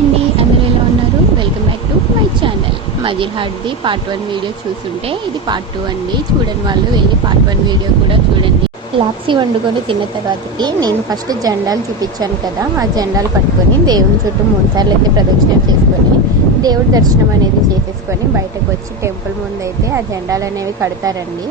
అండి, అందరూ ఎలా ఉన్నారు? Welcome back to my channel. Muscle హార్ట్ది పార్ట్ 1 వీడియో చూస్తుంటే ఇది పార్ట్ 2 అండి. చూడని వాళ్ళు వెళ్ళి పార్ట్ 1 వీడియో కూడా చూడండి. లాప్సీ వండుకొని తిన్న తర్వాతకి నేను ఫస్ట్ జెండాలు చూపించాను కదా, ఆ జెండాలు పట్టుకొని దేవుని చుట్టూ 3 సార్లు అయితే ప్రదక్షిణం చేసుకొని దేవుడి దర్శనం అనేది చేసేసుకొని బయటకు వచ్చి టెంపుల్ ముందు అయితే ఆ జెండాలు అనేవి కడతారండి.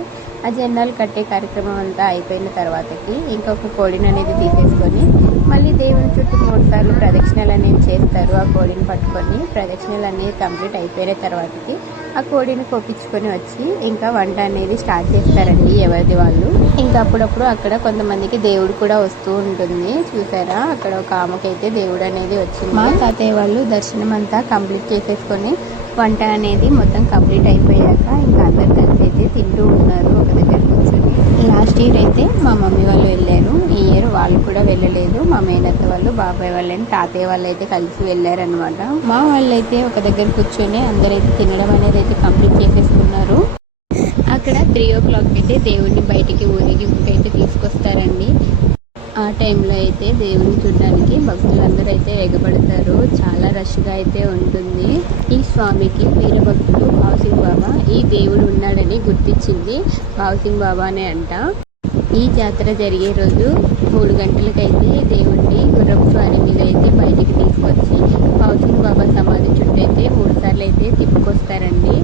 ఆ జెండాలు కట్టే కార్యక్రమం అంతా అయిపోయిన తర్వాతకి ఇంకొక కోడిని అనేది తీసేసుకొని మళ్ళీ దేవుని చుట్టూ 3 సార్లు ప్రదక్షిణలు అనేవి చేస్తారు. ఆ కోడిని పట్టుకొని ప్రదక్షిణలు అనేవి కంప్లీట్ అయిపోయిన తర్వాతకి ఆ కోడిని కొప్పించుకొని వచ్చి ఇంకా వంట అనేది స్టార్ట్ చేస్తారండి ఎవరిది వాళ్ళు. ఇంకా అప్పుడప్పుడు అక్కడ కొంతమందికి దేవుడు కూడా వస్తూ ఉంటుంది. చూసారా, అక్కడ ఒక ఆమెకైతే దేవుడు అనేది వచ్చింది. మా తాతయ్య వాళ్ళు దర్శనం అంతా కంప్లీట్ చేసేసుకొని వంట అనేది మొత్తం కంప్లీట్ అయిపోయాక ఇంకా అందరు కలిసి అయితే తింటూ ఉన్నారు ఒక దగ్గర కూర్చొని. లాస్ట్ ఇయర్ అయితే మా మమ్మీ వాళ్ళు వెళ్ళారు, ఈ ఇయర్ వాళ్ళు కూడా వెళ్ళలేదు. మా మేనత్త వాళ్ళు, బాబాయ్ వాళ్ళని, తాతయ్య వాళ్ళు అయితే కలిసి వెళ్ళారనమాట. మా వాళ్ళు అయితే ఒక దగ్గర కూర్చొని అందరైతే తినడం అనేది అయితే కంప్లీట్ చేసేసుకున్నారు. అక్కడ 3 o'clock అయితే దేవుడిని బయటికి ఊరేగింపుకైతే తీసుకొస్తారండి. ఆ టైంలో అయితే దేవుని చూడడానికి భక్తులందరూ అయితే ఎగబడతారు. చాలా రష్గా అయితే ఉంటుంది. ఈ స్వామికి వీరభక్తుడు భావసింగ్ బాబా ఈ దేవుడు ఉన్నాడని గుర్తించింది భావసింగ్ బాబానే అంట. ఈ జాతర జరిగే రోజు 3 గంటలకైతే దేవుడిని గుర్రపు స్వారీ మీద అయితే బయటికి తీసుకొచ్చి భావసింగ్ బాబా సమాధి చుట్టూ అయితే 3 సార్లు అయితే తిప్పుకొస్తారండి.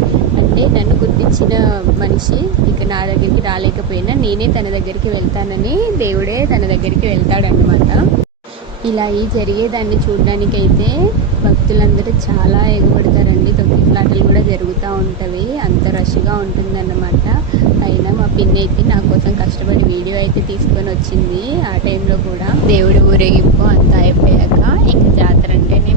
అంటే నన్ను గుర్తించిన మనిషి ఇక నా దగ్గరికి రాలేకపోయినా నేనే తన దగ్గరికి వెళ్తానని దేవుడే తన దగ్గరికి వెళ్తాడనమాట. ఇలా ఈ జరిగేదాన్ని చూడడానికైతే భక్తులందరూ చాలా ఎగబడతారండి. తొక్కిసలాటలు కూడా జరుగుతూ ఉంటవి, అంత రష్గా ఉంటుందన్నమాట. అయినా మా పిన్ని అయితే నా కోసం కష్టపడి వీడియో అయితే తీసుకొని వచ్చింది. ఆ టైంలో కూడా దేవుడి ఊరేగింపు అంతా అయిపోయాక ఇంక జాతర అంటేనే